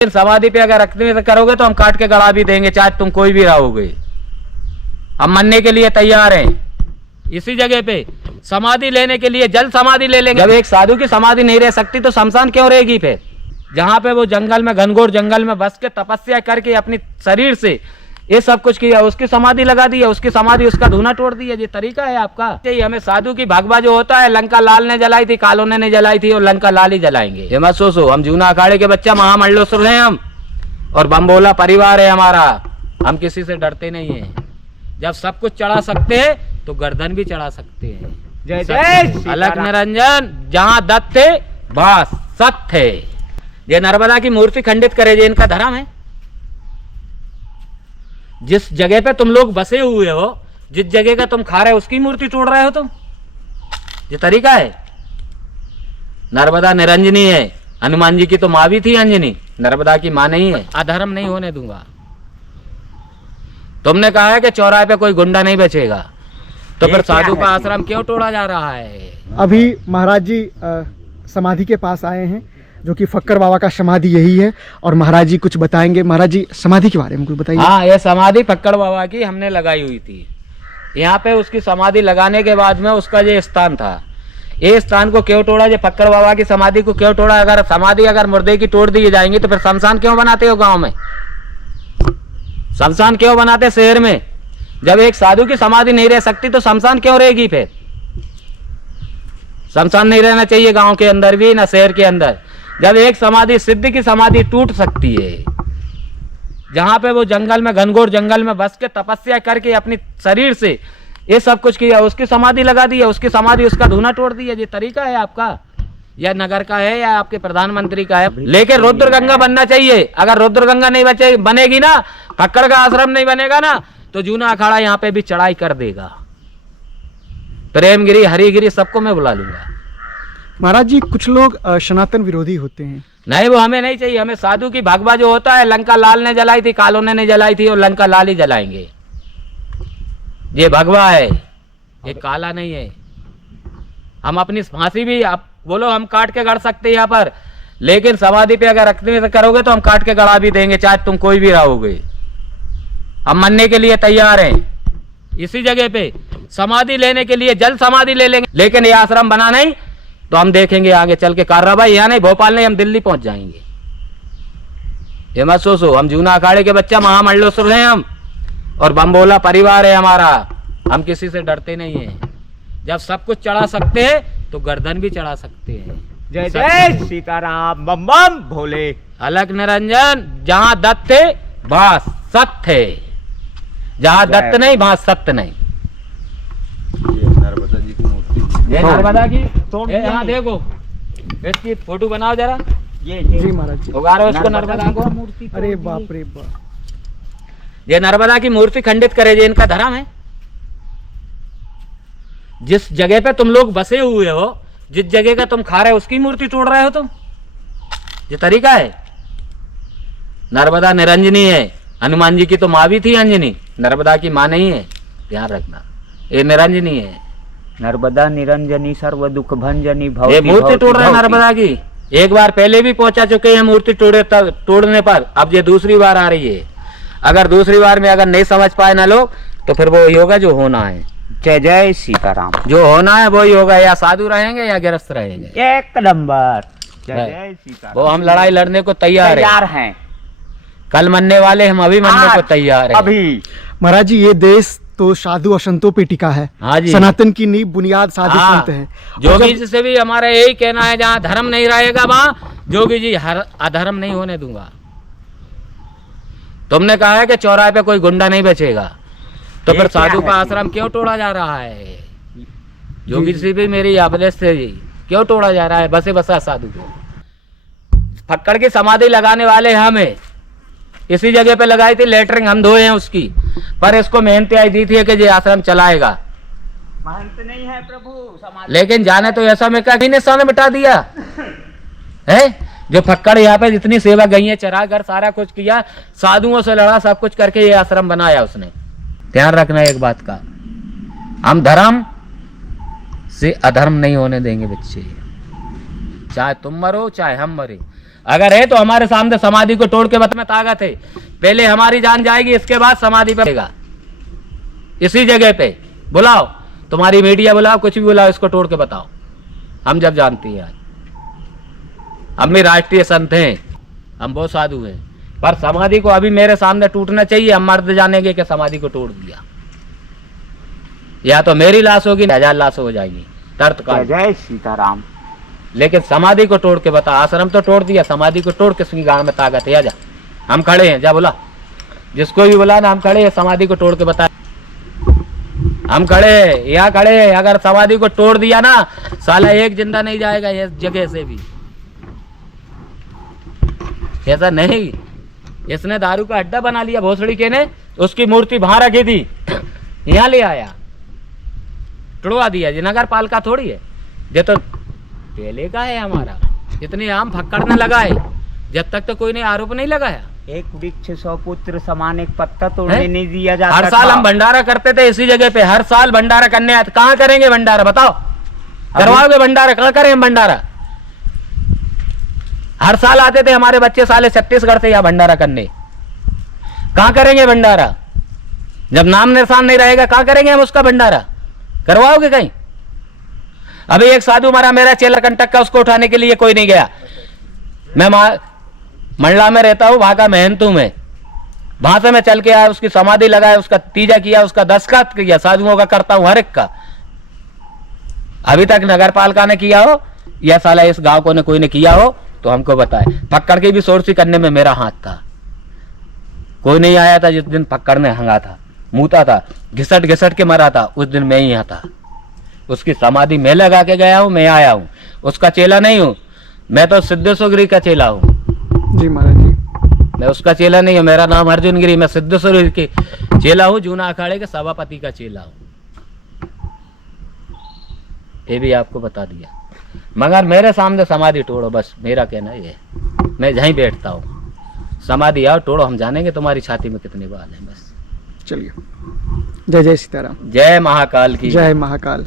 समाधि पे अगर रखने से करोगे तो हम काट के गड़ा भी देंगे, चाहे तुम कोई भी रहोगे। हम मरने के लिए तैयार हैं। इसी जगह पे समाधि लेने के लिए जल समाधि ले लेंगे। जब एक साधु की समाधि नहीं रह सकती तो शमशान क्यों रहेगी फिर? जहां पे वो जंगल में, घनघोर जंगल में बस के तपस्या करके अपनी शरीर से ये सब कुछ किया, उसकी समाधि लगा दी है, उसकी समाधि उसका धूना तोड़ दिया। ये तरीका है आपका? यही हमें साधु की भगवा जो होता है, लंका लाल ने जलाई थी, कालों ने नहीं जलाई थी, और लंका लाल ही जलाएंगे। ये मत सोचो हम जूना अखाड़े के बच्चा महामंडलेश्वर हैं हम, और बम्बोला परिवार है हमारा। हम किसी से डरते नहीं है। जब सब कुछ चढ़ा सकते हैं तो गर्दन भी चढ़ा सकते हैं। जय जय अलग निरंजन, जहाँ दत्त थे बस सत थे। ये नर्मदा की मूर्ति खंडित करे, ये इनका धर्म है। जिस जगह पे तुम लोग बसे हुए हो, जिस जगह का तुम खा रहे हो, उसकी मूर्ति तोड़ रहे हो तुम। ये तरीका है? नर्मदा निरंजनी है। हनुमान जी की तो माँ भी थी अंजनी, नर्मदा की माँ नहीं है। अधर्म नहीं होने दूंगा। तुमने कहा है कि चौराहे पे कोई गुंडा नहीं बचेगा, तो फिर साधु का आश्रम क्यों तोड़ा जा रहा है? अभी महाराज जी समाधि के पास आए हैं, जो कि फक्कर बाबा का समाधि यही है, और महाराज जी कुछ बताएंगे। महाराज जी समाधि के बारे में कुछ बताइए। हाँ, ये समाधि फक्कर बाबा की हमने लगाई हुई थी। यहाँ पे उसकी समाधि लगाने के बाद में उसका ये स्थान था। ये स्थान को क्यों तोड़ा? ये फक्कर बाबा की समाधि को क्यों तोड़ा? अगर समाधि अगर मुर्दे की तोड़ दी जाएंगी तो फिर शमशान क्यों बनाते हो गाँव में? शमशान क्यों बनाते शहर में? जब एक साधु की समाधि नहीं रह सकती तो शमशान क्यों रहेगी फिर? शमशान नहीं रहना चाहिए गांव के अंदर भी, ना शहर के अंदर। जब एक समाधि, सिद्ध की समाधि टूट सकती है, जहां पे वो जंगल में, घनघोर जंगल में बस के तपस्या करके अपनी शरीर से ये सब कुछ किया, उसकी समाधि लगा दी है, उसकी समाधि उसका धूना तोड़ दिया। ये तरीका है आपका? या नगर का है या आपके प्रधानमंत्री का है? लेकिन रुद्र गंगा बनना चाहिए। अगर रुद्र गंगा नहीं बनेगी ना, फक्कड़ का आश्रम नहीं बनेगा ना, तो जूना अखाड़ा यहाँ पे भी चढ़ाई कर देगा। प्रेमगिरी, हरिगिरी सबको मैं बुला लूंगा। महाराज जी कुछ लोग सनातन विरोधी होते हैं। नहीं, वो हमें नहीं चाहिए। हमें साधु की भगवा जो होता है, लंका लाल ने जलाई थी, कालों ने नहीं जलाई थी, और लंका लाल ही जलाएंगे। ये भगवा है, ये काला नहीं है। हम अपनी फांसी भी, आप बोलो हम काट के गड़ सकते हैं यहाँ पर, लेकिन समाधि पे अगर रखने से करोगे तो हम काट के गड़ा भी देंगे, चाहे तुम कोई भी रहोगे। हम मरने के लिए तैयार हैं। इसी जगह पे समाधि लेने के लिए जल समाधि ले लेंगे। लेकिन ये आश्रम बना नहीं तो हम देखेंगे आगे चल के कार्रवाई। यहाँ नहीं, भोपाल नहीं, हम दिल्ली पहुंच जाएंगे। ये मत सोचो हम जूना अखाड़े के बच्चा महामंडलेश्वर हैं हम, और बम्बोला परिवार है हमारा। हम किसी से डरते नहीं है। जब सब कुछ चढ़ा सकते हैं तो गर्दन भी चढ़ा सकते हैं। जय जय सीताराम, बम बम भोले। अलग निरंजन, जहाँ दत्त थे बस सत थे। जहाँ दत्त नहीं वहां सत्य नहीं। ये नर्मदा जी की मूर्ति, ये नर्मदा की, यहाँ देखो, इसकी फोटो बनाओ जरा। जी महाराज जी, उगारो इसको नर्मदा को। अरे बाप रे बाप। ये नर्मदा की मूर्ति खंडित करे, ये इनका धर्म है। जिस जगह पे तुम लोग बसे हुए हो, जिस जगह का तुम खा रहे हो, उसकी मूर्ति तोड़ रहे हो तुम। ये तरीका है? नर्मदा निरंजनी है। हनुमान जी की तो माँ भी थी अंजनी, नर्मदा की माँ नहीं है। ध्यान रखना, ये निरंजनी है। नर्मदा निरंजनी सर्व दुख भंजनी ये मूर्ति तोड़ रहे हैं नर्मदा की। एक बार पहले भी पहुंचा चुके हैं मूर्ति तोड़ने पर, अब ये दूसरी बार आ रही है। अगर दूसरी बार में अगर नहीं समझ पाए ना लोग, तो फिर वो होगा जो होना है। जय जय सीताराम। जो होना है वही होगा, या साधु रहेंगे या गिरस्त रहेंगे। एक नंबर। जय जय सीताराम। वो हम लड़ाई लड़ने को तैयार हैं। कल मरने वाले, हम अभी मरने को तैयार है। अभी महाराज जी ये देश तो साधु और संतों पे टिका है। हाँ जी। सनातन की नींव बुनियाद साधु संत है। जोगी जी से भी हमारा यही कहना है, जहाँ धर्म नहीं रहेगा वहाँ जोगी जी हर अधर्म नहीं होने दूंगा। तुमने कहा है कि चौराहे पे कोई गुंडा नहीं बचेगा, तो फिर साधु का आश्रम क्यों तोड़ा जा रहा है? जोगी जी से भी मेरी आदेश थे, क्यों तोड़ा जा रहा है बसे बसा साधु को? फक्कड़ की समाधि लगाने वाले हमें इसी जगह पे लगाई थी, लेटरिंग हम धोए हैं उसकी, पर इसको मेहनत आई दी थी कि ये आश्रम चलाएगा। महंत नहीं है प्रभु, लेकिन जाने तो ऐसा में क्या सामने मिटा दिया है। जो फक्कड़ यहाँ पे जितनी सेवा गई है, चरा घर सारा कुछ किया, साधुओं से लड़ा, सब कुछ करके ये आश्रम बनाया उसने। ध्यान रखना एक बात का, हम धर्म से अधर्म नहीं होने देंगे बच्चे। चाहे तुम मरो चाहे हम मरे, अगर है तो हमारे सामने समाधि को तोड़ के बता में ताकत है। पहले हमारी जान जाएगी, इसके बाद समाधि पे रहेगा। इसी जगह पे बुलाओ, तुम्हारी मीडिया बुलाओ, कुछ भी बुलाओ, इसको तोड़ के बताओ। हम जब जानती हैं, हम भी राष्ट्रीय संत हैं, हम बहुत साधु हैं, पर समाधि को अभी मेरे सामने टूटना चाहिए। हम मर्द जानेंगे कि समाधि को तोड़ दिया, या तो मेरी लाश होगी, 1000 लाश हो जाएगी तर्त का। जय सीताराम। लेकिन समाधि को तोड़ के बता। आश्रम तो तोड़ दिया, समाधि को तोड़ किसकी गांव में ताकत है? जा, हम खड़े हैं, जा बुला, जिसको भी बुला ना, हम खड़े हैं, समाधि को तोड़ के बता। हम खड़े हैं, यहाँ खड़े हैं। अगर समाधि को तोड़ दिया ना, साला एक जिंदा नहीं जाएगा इस जगह से भी। ऐसा नहीं, इसने दारू का अड्डा बना लिया भोसड़ी के ने, उसकी मूर्ति वहां रखी थी, यहाँ ले आया, तोड़वा दिया। जी नगर पालिका थोड़ी है, ये तो पहले का है हमारा। इतने आम फक्कड़ने लगा है, जब तक तो कोई ने आरोप नहीं लगाया। एक वृक्ष 100 पुत्र समान, एक पत्ता तोड़ने हैं? नहीं दिया जाता। हर साल हम भंडारा करते थे इसी जगह पे, हर साल भंडारा करने आते। कहाँ करेंगे भंडारा बताओ? करवाओगे भंडारा? कहाँ करें हम भंडारा? हर साल आते थे हमारे बच्चे साले छत्तीसगढ़ से यहाँ भंडारा करने। कहाँ करेंगे भंडारा? जब नाम निशान नहीं रहेगा कहाँ करेंगे हम उसका भंडारा? करवाओगे कहीं? अभी एक साधु मरा, मेरा चेला कंटक का, उसको उठाने के लिए कोई नहीं गया। मैं मंडला में रहता हूँ, वहां का मेहनतू में, वहां से मैं चल के आया, उसकी समाधि लगाया, उसका तीजा किया, उसका दस्तखत किया। साधुओं का करता हूं हर एक का। अभी तक नगर पालिका ने किया हो या साला इस गांव को ने कोई ने किया हो तो हमको बताए। पकड़ के भी सोरसी करने में मेरा हाथ था। कोई नहीं आया था जिस दिन पकड़ ने हंगा था, मुता था, घिसट घिसट के मरा था, उस दिन मैं ही यहाँ था। उसकी समाधि मैं लगा के गया हूँ, मैं आया हूँ, उसका चेला नहीं हूँ। मैं तो सिद्धेश्वर गिरी का चेला हूँ। जी महाराज जी। मैं उसका चेला नहीं हूँ। मेरा नाम अर्जुन गिरी, मैं सिद्धेश्वर गिरी के चेला हूँ, जूना अखाड़े के सभापति का चेला हूँ। ये भी आपको बता दिया। मगर मेरे सामने समाधि तोड़ो, बस मेरा कहना ये है। मैं यहीं बैठता हूँ, समाधि आओ तोड़ो, हम जानेंगे तुम्हारी छाती में कितने बाल हैं। बस चलिए, जय जय सीताराम। जय महाकाल की। जय महाकाल।